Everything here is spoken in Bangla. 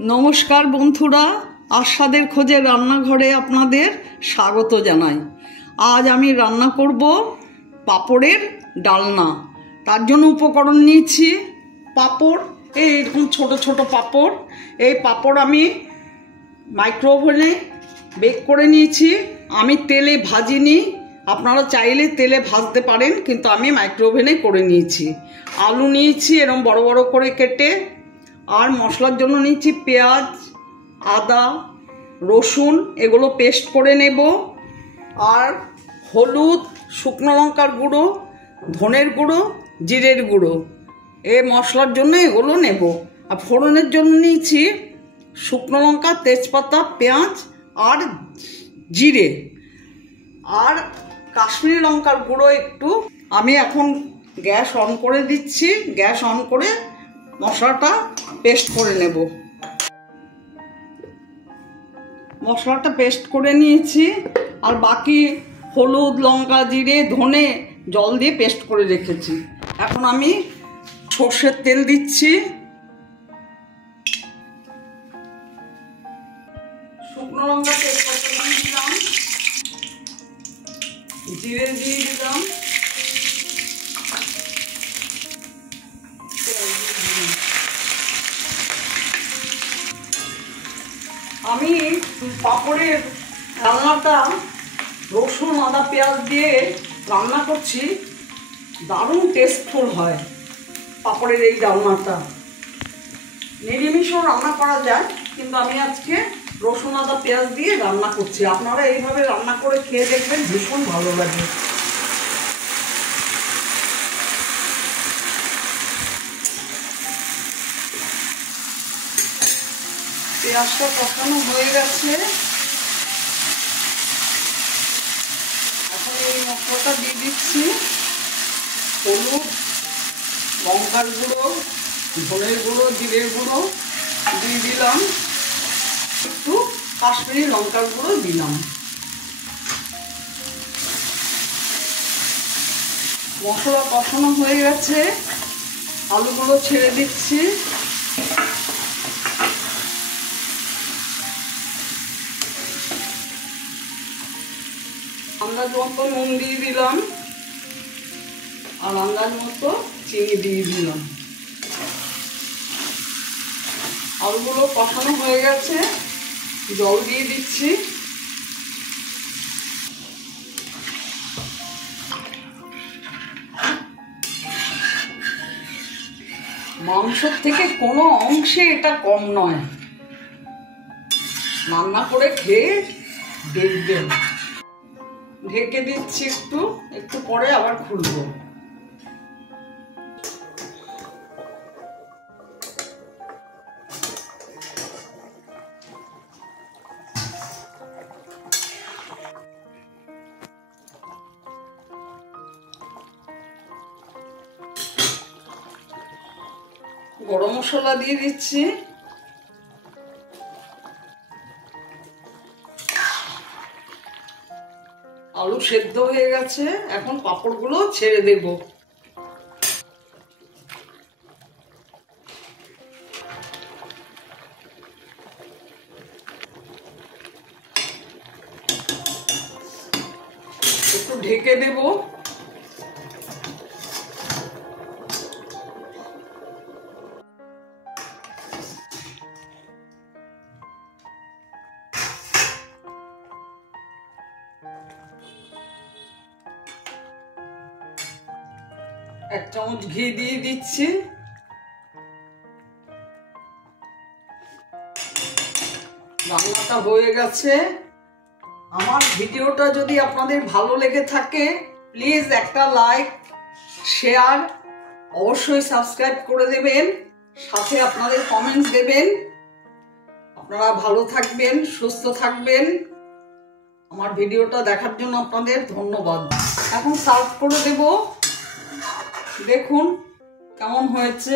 নমস্কার বন্ধুরা, আস্বাদের খোঁজে রান্নাঘরে আপনাদের স্বাগত জানাই। আজ আমি রান্না করব পাঁপড়ের ডালনা। তার জন্য উপকরণ নিয়েছি পাঁপড়, এইরকম ছোট ছোট পাঁপড়। এই পাঁপড় আমি মাইক্রোওভেনে বেক করে নিয়েছি। আমি তেলে ভাজিনি, আপনারা চাইলে তেলে ভাজতে পারেন, কিন্তু আমি মাইক্রোওভেনে করে নিয়েছি। আলু নিয়েছি এরকম বড় বড় করে কেটে। আর মশলার জন্য নিচ্ছি পেঁয়াজ, আদা, রসুন, এগুলো পেস্ট করে নেব। আর হলুদ, শুকনো লঙ্কার গুঁড়ো, ধনের গুঁড়ো, জিরের গুঁড়ো, এই মশলার জন্য এগুলো নেব। আর ফোড়নের জন্য নিয়েছি শুকনো লঙ্কা, তেজপাতা, পেঁয়াজ আর জিরে আর কাশ্মীরি লঙ্কার গুঁড়ো একটু। আমি এখন গ্যাস অন করে দিচ্ছি। গ্যাস অন করে মশলাটা পেস্ট করে নেব। মশলাটা পেস্ট করে নিয়েছি। আর বাকি হলুদ, লঙ্কা, জিরে, ধনে জল দিয়ে পেস্ট করে রেখেছি। এখন আমি সর্ষের তেল দিচ্ছি, শুকনো লঙ্কা, তেজপাতা দিয়ে দিলাম, জিরে দিয়ে দিলাম, আমি পাঁপড়ের রান্নাটা রসুন, আদা, পেঁয়াজ দিয়ে রান্না করছি। দারুণ টেস্টফুল হয় পাঁপড়ের এই রান্নাটা। নিরামিষও রান্না করা যায়, কিন্তু আমি আজকে রসুন, আদা, পেঁয়াজ দিয়ে রান্না করছি। আপনারা এইভাবে রান্না করে খেয়ে দেখবেন, ভীষণ ভালো লাগে। পেঁয়াজটা কষানো হয়ে গেছে। এখন এই মশলাটা দিয়ে দিচ্ছি। হলুদ, লঙ্কার গুঁড়ো, ধনের গুঁড়ো, জিরের গুঁড়ো দিয়ে দিলাম, একটু কাশ্মীরি লঙ্কার গুঁড়ো দিলাম। মশলা কষানো হয়ে গেছে, আলুগুলো ছেড়ে দিচ্ছি। আন্দাজ মতো নুন দিয়ে দিলাম আর আন্দাজ মতো চিনি দিয়ে দিলাম। আলুগুলো কষানো হয়ে গেছে, জল দিয়ে দিচ্ছি। মাংসের থেকে কোনো অংশে এটা কম নয়। রান্না করে খেয়ে দেখবেন। ঢেকে দিচ্ছি একটু, একটু পরে আবার খুলবো। গরম মশলা দিয়ে দিচ্ছি। আলু সেদ্ধ হয়ে গেছে, এখন পাঁপড়গুলো ছেড়ে দেব। একটু ঢেকে দেব। এক চামচ ঘি দিয়ে দিচ্ছি। রান্নাটা হয়ে গেছে। আমার ভিডিওটা যদি আপনাদের ভালো লেগে থাকে, প্লিজ একটা লাইক, শেয়ার, অবশ্যই সাবস্ক্রাইব করে দেবেন। সাথে আপনাদের কমেন্টস দেবেন। আপনারা ভালো থাকবেন, সুস্থ থাকবেন। আমার ভিডিওটা দেখার জন্য আপনাদের ধন্যবাদ। এখন সার্ভ করে দেব। দেখুন কেমন হয়েছে।